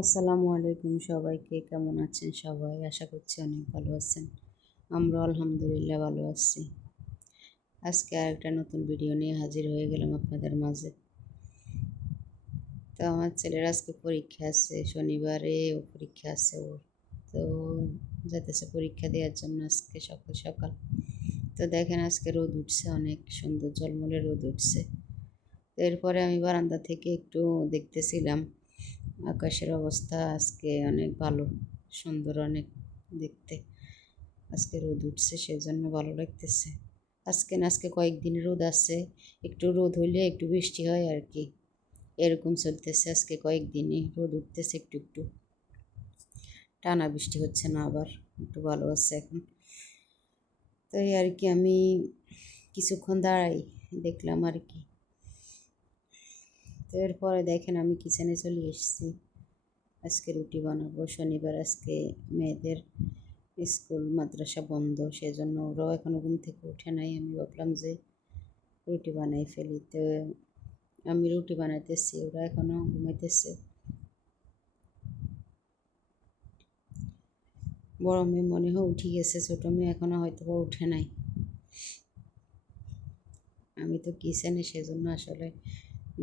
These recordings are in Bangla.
আসসালামু আলাইকুম, সবাইকে কেমন আছেন সবাই? আশা করছি অনেক ভালো আছেন। আমরা আলহামদুলিল্লাহ ভালো আছি। আজকে আরেকটা নতুন ভিডিও নিয়ে হাজির হয়ে গেলাম আপনাদের মাঝে। তো আমার ছেলের আজকে পরীক্ষা আছে, শনিবারে ও পরীক্ষা আছে ওর। তো যাইতেছে পরীক্ষা দেওয়ার জন্য আজকে সকাল সকাল। তো দেখেন আজকে রোদ উঠছে, অনেক সুন্দর ঝলমলে রোদ উঠছে। তো এরপরে আমি বারান্দা থেকে একটু দেখতেছিলাম আকাশের অবস্থা। আজকে অনেক ভালো, সুন্দর অনেক দেখতে। আজকে রোদ উঠছে, সেজন্য ভালো লাগতেছে। আজকে কয়েকদিন রোদ আছে, একটু রোদ হইলে একটু বৃষ্টি হয় আর কি, এরকম চলতেছে। আজকে কয়েকদিনই রোদ উঠতেছে, একটু একটু টানা বৃষ্টি হচ্ছে না, আবার একটু ভালো আছে এখন। তাই আর কি আমি কিছুক্ষণ দাঁড়াই দেখলাম আর কি। তো এরপরে দেখেন আমি কিচেনে চলে এসেছি। আজকে রুটি বানাবো, শনিবার আজকে মেয়েদের স্কুল মাদ্রাসা বন্ধ, সেজন্য ওরাও এখনও ঘুম থেকে উঠে নাই। আমি ভাবলাম যে রুটি বানাই ফেলি। তো আমি রুটি বানাইতেছি, ওরা এখনও ঘুমাইতেছে। বড় মেয়ে মনে হয় উঠে গেছে, ছোটো মেয়ে এখনও হয়তো বা উঠে নাই। আমি তো কিচেনে, সেজন্য আসলে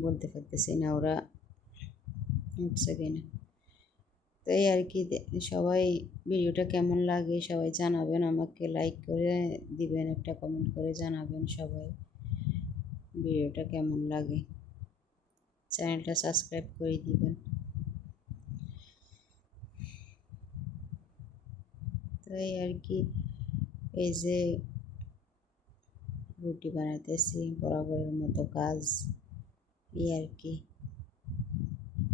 বলতে পারতেছি না ওরা উঠছে কিনা। তো এই আর কি, সবাই ভিডিওটা কেমন লাগে সবাই জানাবেন, আমাকে লাইক করে দিবেন, একটা কমেন্ট করে জানাবেন সবাই ভিডিওটা কেমন লাগে। চ্যানেলটা সাবস্ক্রাইব করে দিবেন। তো এই আর কি, এই যে রুটি বানাইতেছি বরাবরের মতো কাজ, এই আর কি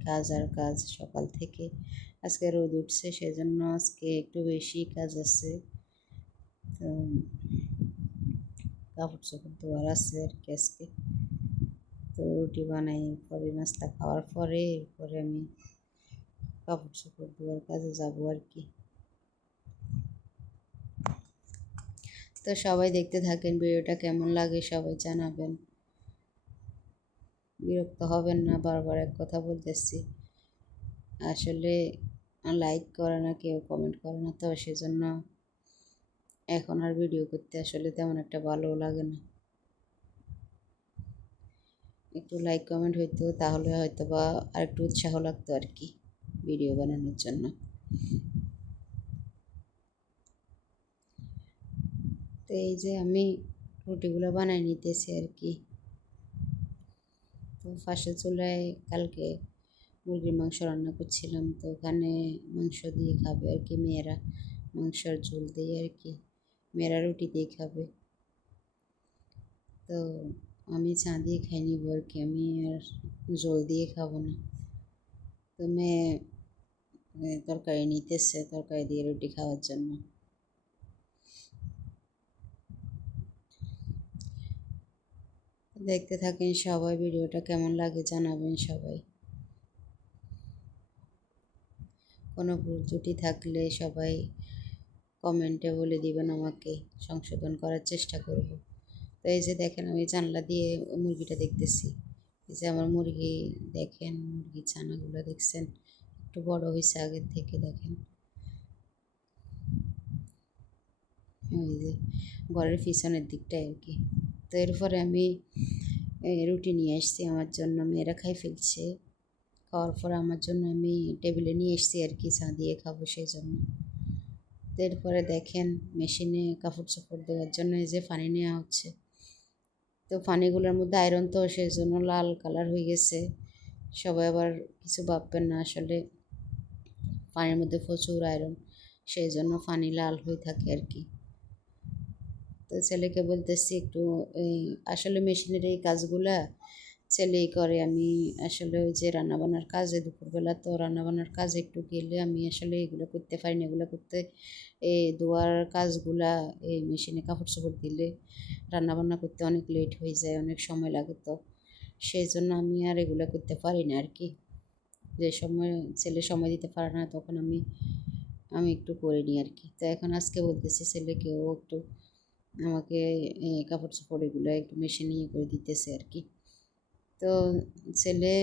কাজ আর কাজ সকাল থেকে। আজকে রোদ উঠছে, সেজন্য আজকে একটু বেশি কাজ আছে। তো কাপড় চোপড় ধোয়ার আছে আর কি আজকে। তো রুটি বানাই, পরে নাস্তা খাওয়ার পরে এরপরে আমি কাপড় চোপড় ধোয়ার কাজে যাবো আর কি। তো সবাই দেখতে থাকেন, ভিডিওটা কেমন লাগে সবাই জানাবেন। বিরক্ত হবেন না, বারবার এক কথা বলতেছি। আসলে লাইক করে না, কেউ কমেন্ট করে না, তো সেজন্য এখন আর ভিডিও করতে আসলে তেমন একটা ভালো লাগে না। একটু লাইক কমেন্ট হইতো, তাহলে হয়তো বা আর একটু উৎসাহ লাগতো আর কি ভিডিও বানানোর জন্য। তো এই যে আমি রুটিগুলো বানাই নিতেছি আর কি। তো পাশের চুলায় কালকে মুরগির মাংস রান্না করছিলাম, তো ওখানে মাংস দিয়ে খাবে আর কি মেয়েরা, মাংসর ঝোল দিয়ে আর কি। মেয়েরা রুটি দিয়ে খাবে, তো আমি চা দিয়ে খাই নিব আর কি, আমি আর ঝোল দিয়ে খাবো না। তো মেয়ে তরকারি নিতেছে, তরকারি দিয়ে রুটি খাওয়ার জন্য। দেখতে থাকেন সবাই, ভিডিওটা কেমন লাগে জানাবেন সবাই। কোনো ভুল ত্রুটি থাকলে সবাই কমেন্টে বলে দিবেন, আমাকে সংশোধন করার চেষ্টা করব। তো এই যে দেখেন আমি জানলা দিয়ে মুরগিটা দেখতেছি। এই যে আমার মুরগি, দেখেন মুরগি ছানাগুলো দেখছেন একটু বড় হয়েছে আগের থেকে, দেখেন ওই যে ঘরের পিছনের দিকটায় আর কি। তো এরপরে আমি রুটি নিয়ে এসেছি আমার জন্য, মেয়েরা খাই ফেলছে। খাওয়ার পর আমার জন্য আমি টেবিলে নিয়ে এসেছি আর কি, চা দিয়ে খাবো সেই জন্য। তো এরপরে দেখেন মেশিনে কাপড় চোপড় দেওয়ার জন্য এই যে পানি নেওয়া হচ্ছে। তো পানিগুলোর মধ্যে আয়রন, তো সেই জন্য লাল কালার হয়ে গেছে। সবাই আবার কিছু ভাববেন না, আসলে পানির মধ্যে প্রচুর আয়রন, সেই জন্য পানি লাল হয়ে থাকে আর কি। তো ছেলেকে বলতেছি একটু এই, আসলে মেশিনের এই কাজগুলা ছেলেই করে। আমি আসলে ওই যে রান্নাবান্নার কাজে দুপুরবেলা, তো রান্নাবান্নার কাজে একটু গেলে আমি আসলে এগুলো করতে পারি না। এগুলো করতে, এই ধোয়ার কাজগুলা এই মেশিনে কাপড় চোপড় দিলে রান্নাবান্না করতে অনেক লেট হয়ে যায়, অনেক সময় লাগে। তো সেই জন্য আমি আর এগুলো করতে পারি না আর কি। যে সময় ছেলে সময় দিতে পারে না, তখন আমি আমি একটু করে নিই আর কি। তো এখন আজকে বলতেছি ছেলেকেও একটু আমাকে কাপড় চোপড় এগুলো একটু মেশিনে ইয়ে করে দিতেছে আর কি। তো ছেলে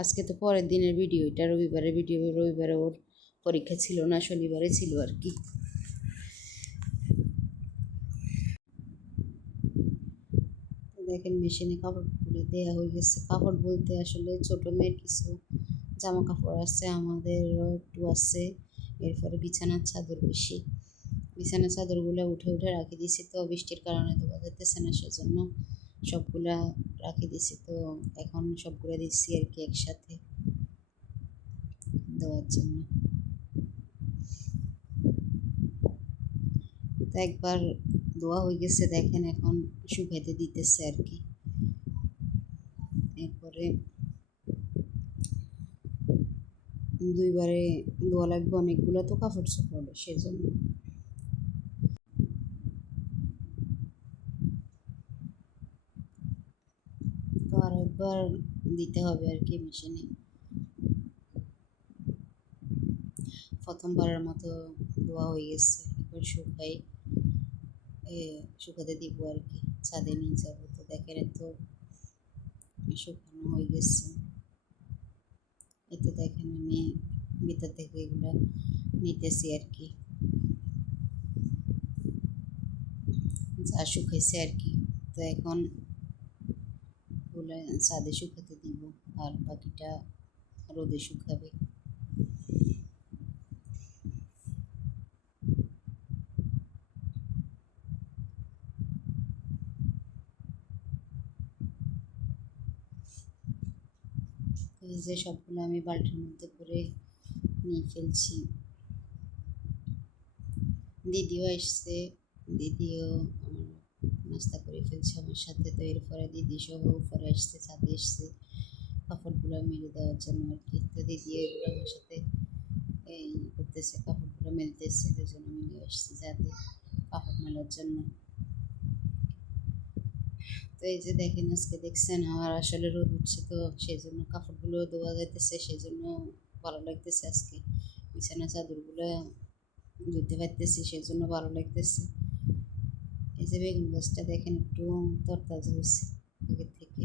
আজকে তো পরের দিনের ভিডিও, এটা রবিবারের ভিডিও। রবিবারে ওর পরীক্ষা ছিল না, শনিবারে ছিল আর কি। দেখেন মেশিনে কাপড়গুলো দেওয়া হয়ে গেছে। কাপড় বলতে আসলে ছোটো মেয়ের কিছু জামা কাপড় আছে, আমাদেরও একটু আছে। এরপরে বিছানার চাদর বেশি, বিছানার চাদরগুলো উঠে উঠে রাখি দিয়েছি, তো বৃষ্টির কারণে দেওয়া যেতেছে না, সেজন্য সবগুলা রাখি দিয়েছি। তো এখন সবগুলো দিচ্ছি আর কি একসাথে দেওয়ার জন্য। তো একবার ধোয়া হয়ে গেছে, দেখেন এখন শুকাইতে দিতেছে আর কি। এরপরে দুইবারে ধোয়া লাগবে, অনেকগুলো তো কাপড় চোপড়, সেজন্য। তো আর একবার দিতে হবে আর কি মেশিনে। প্রথমবারের মতো ধোয়া হয়ে গেছে, এখন শুকাতে দিব আর কি, ছাদে নিয়ে যাবো। তো দেখেন তো শুকানো হয়ে গেছে। এতে দেখেন আমি ভিতর থেকে এগুলো নিতেছি আর কি, যা শুকাইছে আর কি। তো এখন এগুলো ছাদে শুকাতে দিব, আর বাকিটা রোদে শুকাবে। এই যে সবগুলো আমি বালতির মধ্যে করে নিয়ে ফেলছি। দিদিও এসছে, দিদিও নাস্তা করে ফেলছে আমার সাথে। তো এরপরে দিদি সহ উপরে আসছে, ছাদে এসছে কাপড়গুলো মেলে দেওয়ার জন্য আর কি। তো দিদি এগুলো আমার সাথে এই করতেছে, কাপড়গুলো মেলতেছে, দুজনে মিলে আসছি ছাদে কাপড় মেলার জন্য। তো এই যে দেখেন আজকে দেখছেন আমার আসলে রোদ উঠছে, তো সেই জন্য কাপড়গুলো ধোয়া যাইতেছে, সেই জন্য ভালো লাগতেছে আজকে। বিছানা চাদরগুলো ধুতে পারতেছি, সেই জন্য ভালো লাগতেছে। এই যে বেগুন গাছটা দেখেন একটু তরতাজা হয়েছে আগের থেকে।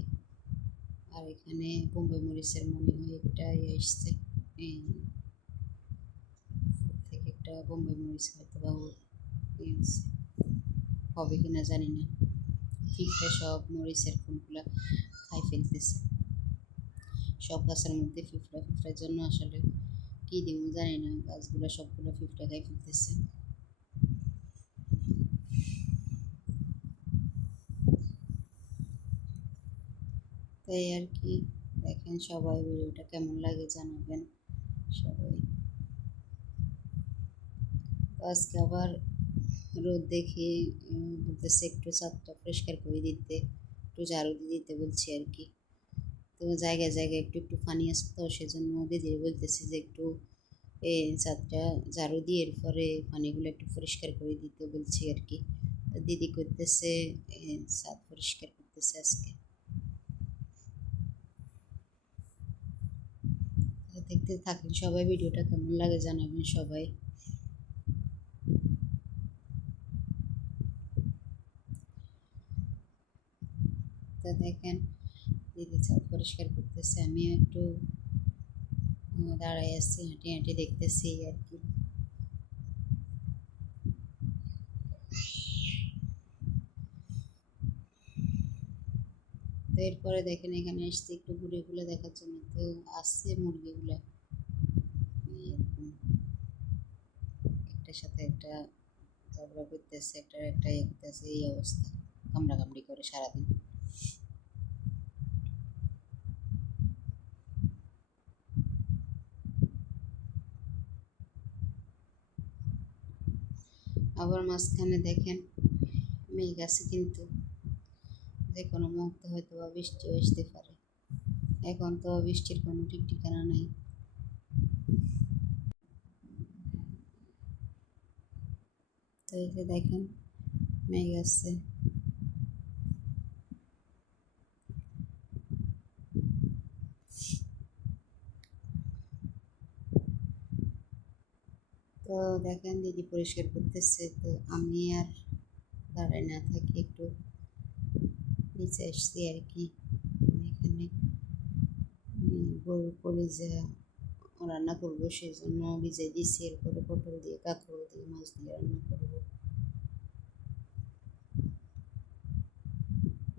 আর এখানে বোম্বাই মরিচের মনে হয় একটা এসছে, এই থেকে একটা বোম্বাই মরিচ হয়তো বা হবে কিনা জানি না। ফিফড়ে সব মরিচের ফুলগুলা খাই ফেলতেছে, সব গাছের মধ্যে ফিফড়ার জন্য আসলে কী দিব জানি না, গাছগুলো সবগুলো ফিফড়া খাই ফেলতেছে। তাই আর কি, দেখেন সবাই ভিডিওটা কেমন লাগে জানাবেন সবাই। তো আজকে আবার রোদ দেখে বলতেছে একটু ছাদটা পরিষ্কার করে দিতে, একটু ঝাড়ু দিয়ে দিতে বলছি আর কি। তো জায়গায় জায়গায় একটু একটু পানি আসে, তো সেজন্য দিদি বলতেছি যে একটু এই ছাদটা ঝাড়ু দিয়ে এরপরে পানিগুলো একটু পরিষ্কার করে দিতে বলছি আর কি। দিদি করতেছে ছাদ পরিষ্কার করতেছে আজকে। দেখতে থাকেন সবাই, ভিডিওটা কেমন লাগে জানাবেন সবাই। তো দেখেন দিদি ছাদ পরিষ্কার করতেছে, আমিও একটু দাঁড়াই আছি, হাঁটি হাঁটি দেখতেছি আর কি। তো এরপরে দেখেন এখানে আসছে একটু মুরগিগুলো দেখার জন্য, তো আসছে মুরগিগুলো এরকম একটার সাথে একটা ঝগড়া করতেছে, একটা একটা ইয়ে করতেছে, এই অবস্থা, কামড়াকামড়ি করে সারাদিন। আবার মাঝখানে দেখেন মেঘ আছে, কিন্তু যে কোনো মুহূর্তে হয়তো বা বৃষ্টিও আসতে পারে। এখন তো বৃষ্টির কোনো ঠিক ঠিকানা নেই। তো এই যে দেখেন মেঘ আছে। তো দেখেন দিদি পরিষ্কার করতেছে, তো আমি আর দাঁড়ায় না থাকি, একটু নিচে আসছি আর কি। আমি এখানে গরুর কলিজা রান্না করবো, সেই জন্য ভিজাই দিচ্ছি। এরপরে পটল দিয়ে, কাঁকরোল দিয়ে, মাছ দিয়ে রান্না করবো।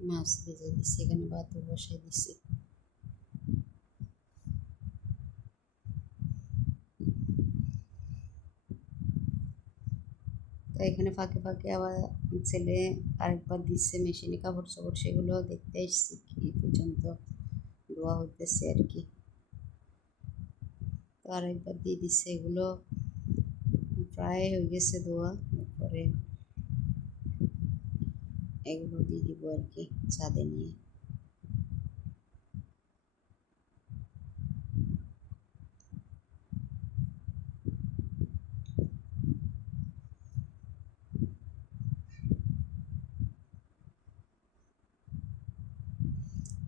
মাছ ভেজে দিচ্ছি, এখানে ভাতও বসাই দিচ্ছি। তো এখানে ফাঁকে ফাঁকে আবার ছেলে আরেকবার দিচ্ছে মেশিনে কাপড় চাপড়, সেগুলো দেখতে এসেছি কি পর্যন্ত ধোয়া হইতেছে আর কি। তো আরেকবার দিয়ে দিচ্ছে, এগুলো প্রায় হয়ে গেছে ধোয়া। এরপরে এগুলো দিয়ে দিব আর কি ছাদে নিয়ে।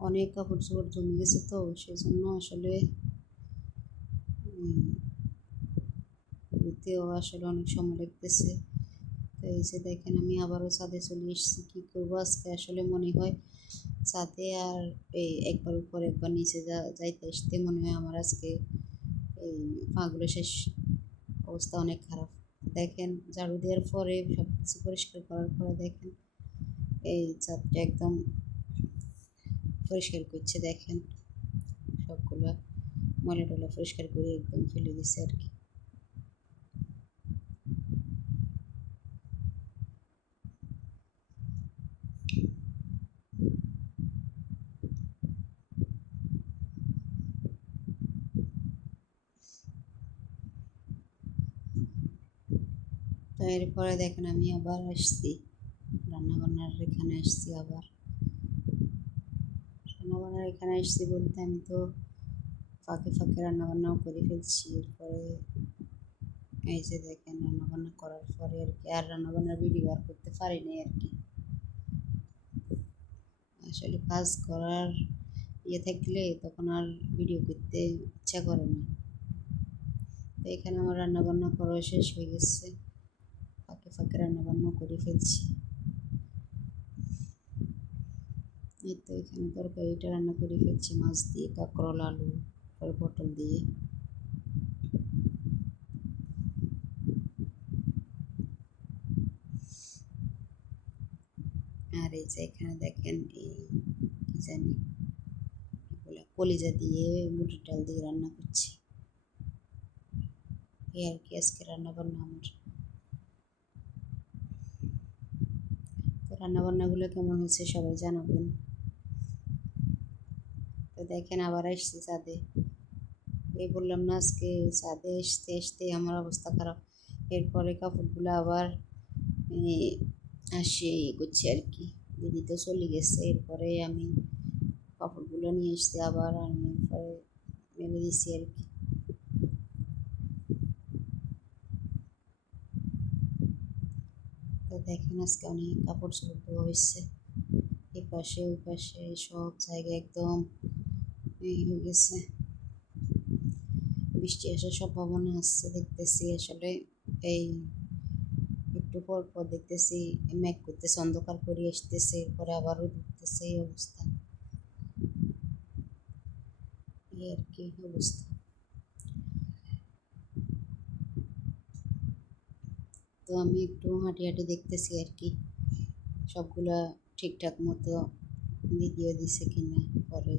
অনেক কাপড় চোপড় জমে গেছে, তো সেই জন্য আসলে ধুতেও আসলে অনেক সময় লাগতেছে। তো এই যে দেখেন, আমি আবারও ছাদে চলে এসেছি। কী করবো আজকে আসলে মনে হয় ছাদে আর এই একবার উপর একবার নিচে যাইতে আসতে মনে হয় আমার আজকে এই পাগুলো শেষ, অবস্থা অনেক খারাপ। দেখেন ঝাড়ু দেওয়ার পরে সব কিছু পরিষ্কার করার পরে দেখেন এই ছাদটা একদম পরিষ্কার করছে। দেখেন সবগুলো ময়লা টলা পরিষ্কার করে একদম ফেলে দিচ্ছে আর কি। তো এরপরে দেখেন আমি আবার আসছি রান্নাবান্নার এখানে আসছি। আবার রান্নাবান্নার এখানে আসছি বলতে আমি তো ফাঁকে ফাঁকে রান্নাবান্নাও করে ফেলছি। এরপরে এই যে দেখেন রান্নাবান্না করার পরে আর কি আর রান্নাবান্নার ভিডিও আর করতে পারিনি আর কি। আসলে কাজ করার থাকলে তখন আর ভিডিও করতে ইচ্ছা করে না। তো এখানে আমার রান্নাবান্না করা শেষ হয়ে গেছে, ফাঁকে ফাঁকে রান্নাবান্না করে ফেলছি। এই তো এখানে তরকারিটা রান্না করে ফেলছি মাছ দিয়ে, কাঁকরোল, আলু, পরে পটল দিয়ে। আর এই যে এখানে দেখেন এই কি জানি কলিজা দিয়ে মুটির ডাল দিয়ে রান্না করছি। এই আর কি আজকে রান্নাবান্না আমার। তো রান্নাবান্নাগুলো কেমন হয়েছে সবাই জানাবেন। তো দেখেন আবার আসছি ছাদে। এই বললাম না আজকে ছাদে আসতে আসতে আমার অবস্থা খারাপ। এরপরে কাপড়গুলো আবার আসে করছি আর কি। দিদি তো চলে গেছে, এরপরে আমি কাপড়গুলো নিয়ে এসছি আবার, আমি এরপরে মেলে দিছি আর কি। তো দেখেন আজকে অনেক কাপড় চোপড় ধোয়া হয়েছে, এই পাশে ওই পাশে সব জায়গায় একদম হয়ে গেছে। বৃষ্টি আসার সম্ভাবনা আসছে দেখতেছি। আসলে এই একটু পর পর দেখতেছি মেঘ করতেছে, অন্ধকার করে আসতেছে, এরপরে আবারও ঢুকতেছে, এই অবস্থা। এই আর কি অবস্থা। তো আমি একটু হাঁটি হাঁটি দেখতেছি আর কি সবগুলা ঠিকঠাক মতো ভিডিও দিছে কিনা। পরে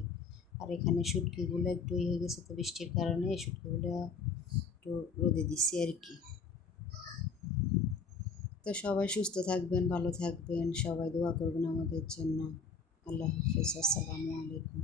আর এখানে শুটকিগুলো একটু হয়ে গেছে, তো বৃষ্টির কারণে শুটকিগুলো একটু রোদে দিচ্ছি আর কি। তো সবাই সুস্থ থাকবেন, ভালো থাকবেন, সবাই দোয়া করবেন আমাদের জন্য। আল্লাহ হাফিজ, আসসালামু আলাইকুম।